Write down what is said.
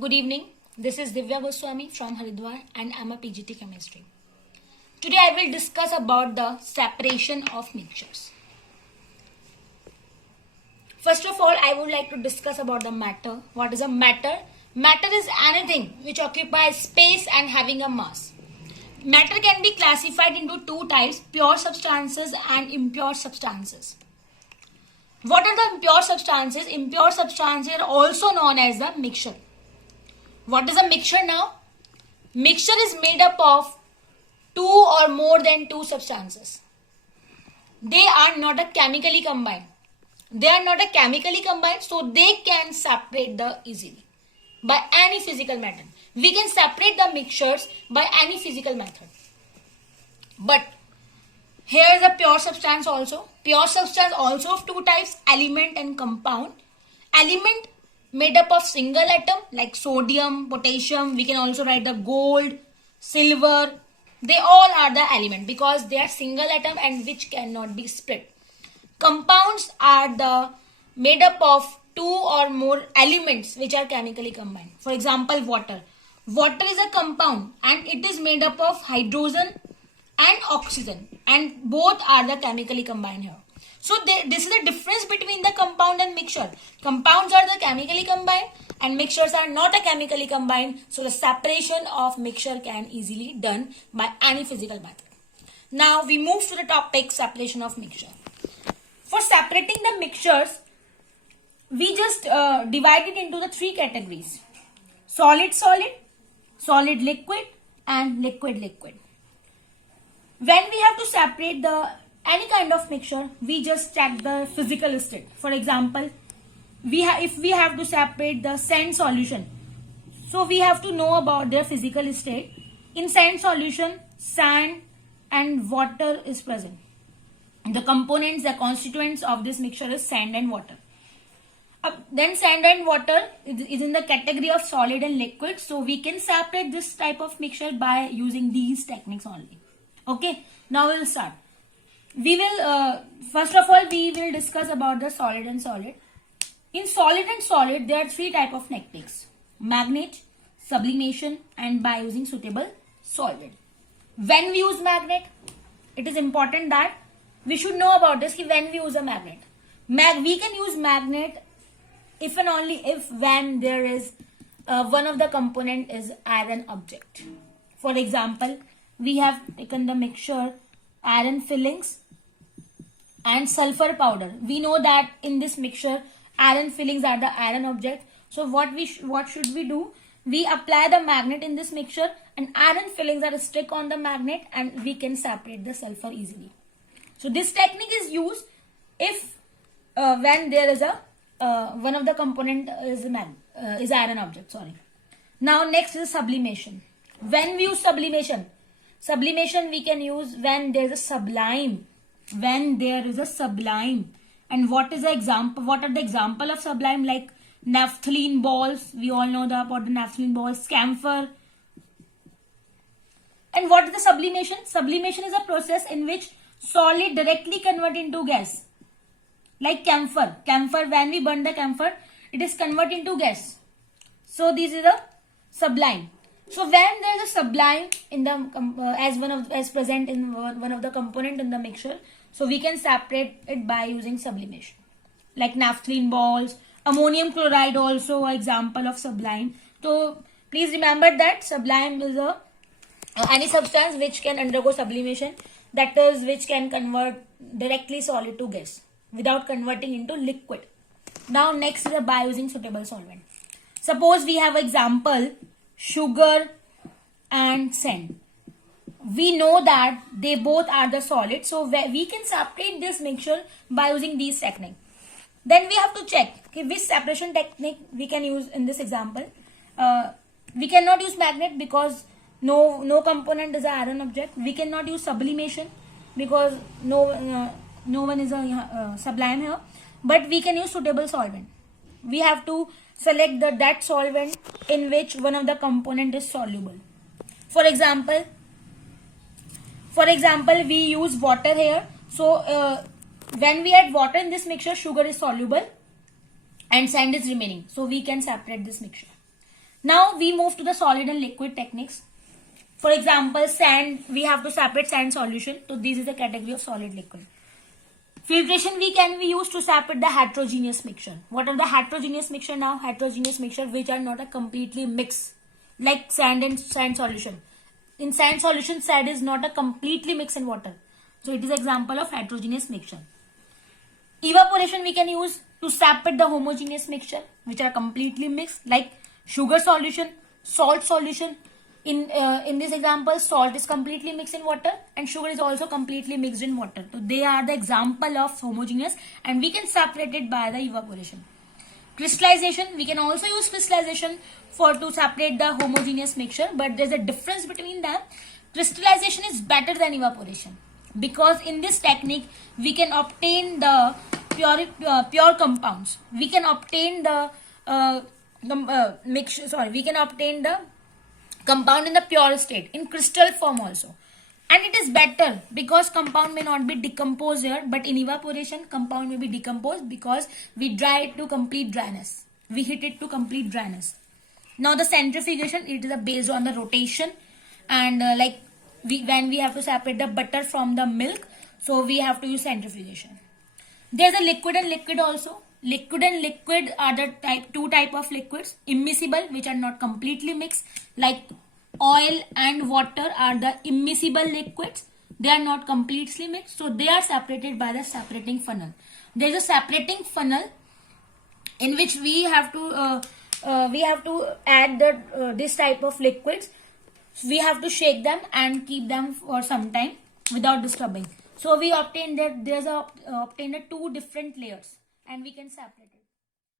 Good evening. This is Divya Goswami from Haridwar and I'm a PGT chemistry. Today I will discuss about the separation of mixtures. First of all, I would like to discuss about the matter. What is a matter? Matter is anything which occupies space and having a mass. Matter can be classified into two types, pure substances and impure substances. What are the impure substances? Impure substances are also known as the mixture. What is a mixture now? Mixture is made up of two or more than two substances. They are not chemically combined. So they can separate easily by any physical method. We can separate the mixtures by any physical method. But here is a pure substance also. Pure substance also of two types, element and compound. Element made up of single atom like sodium, potassium. We can also write the gold, silver. They all are the element because they are single atom and which cannot be split. Compounds are made up of two or more elements which are chemically combined. For example, water. Water is a compound and it is made up of hydrogen and oxygen, and both are the chemically combined here. So this is the difference between the compound and mixture. Compounds are the chemically combined and mixtures are not chemically combined. So the separation of mixture can easily done by any physical method. Now we move to the topic separation of mixture. For separating the mixtures, we just divide it into the three categories: solid solid, solid liquid and liquid liquid. When we have to separate any kind of mixture, we just check the physical state. For example, if we have to separate the sand solution, so we have to know about their physical state. In sand solution, sand and water is present. The components, the constituents of this mixture is sand and water. Then sand and water is in the category of solid and liquid. So we can separate this type of mixture by using these techniques only. Okay, now we will start. We will, first of all, we will discuss about the solid and solid. In solid and solid, there are three types of techniques: magnet, sublimation, and by using suitable solvent. When we use magnet, it is important that we should know about this. When we use a magnet, we can use magnet if and only if when there is one of the component is iron object. For example, we have taken the mixture iron fillings and sulfur powder. We know that in this mixture iron fillings are the iron object. So what should we do? We apply the magnet in this mixture and iron fillings are stick on the magnet and we can separate the sulfur easily. So this technique is used if when there is a one of the component is iron object. Now next is sublimation. When we use sublimation we can use when there is a sublime. And what is the example? What are the example of sublime? Like naphthalene balls. We all know about the naphthalene balls. Camphor. And what is the sublimation? Sublimation is a process in which solid directly convert into gas. Like camphor. When we burn the camphor, it is converted into gas. So this is a sublime. So when there is a sublime in the as present in one of the component in the mixture, so we can separate it by using sublimation. Like naphthalene balls, ammonium chloride also an example of sublime. So please remember that sublime is any substance which can undergo sublimation, that is which can convert directly solid to gas without converting into liquid. Now next is by using suitable solvent. Suppose we have example sugar and sand. We know that they both are the solid, so we can separate this mixture by using these technique. Then we have to check which separation technique we can use in this example. We cannot use magnet because no component is an iron object. We cannot use sublimation because no one is a sublime here. But we can use suitable solvent. We have to select that solvent in which one of the component is soluble. For example, we use water here. So when we add water in this mixture, sugar is soluble and sand is remaining. So we can separate this mixture. Now we move to the solid and liquid techniques. For example, sand, we have to separate sand solution. So this is the category of solid liquid. Filtration we can be used to separate the heterogeneous mixture. What are the heterogeneous mixture now? Heterogeneous mixture which are not a completely mix, like sand and sand solution. In sand solution, sand is not a completely mix in water. So it is example of heterogeneous mixture. Evaporation we can use to separate the homogeneous mixture which are completely mixed, like sugar solution, salt solution. In this example, salt is completely mixed in water and sugar is also completely mixed in water. So they are the example of homogeneous, and we can separate it by the evaporation. Crystallization, we can also use crystallization for to separate the homogeneous mixture, but there's a difference between them. Crystallization is better than evaporation because in this technique we can obtain the pure compounds. We can obtain the mixture. Sorry, we can obtain the compound in the pure state in crystal form also, and it is better because compound may not be decomposed here, but in evaporation compound may be decomposed because we dry it to complete dryness, we heat it to complete dryness. Now the centrifugation, it is based on the rotation, and when we have to separate the butter from the milk, so we have to use centrifugation. There's a liquid and liquid also. Liquid and liquid are the two type of liquids. Immiscible, which are not completely mixed, like oil and water are the immiscible liquids. They are not completely mixed, so they are separated by the separating funnel. There is a separating funnel in which we have to add the this type of liquids. We have to shake them and keep them for some time without disturbing. So we obtain that there's obtain two different layers, and we can separate it.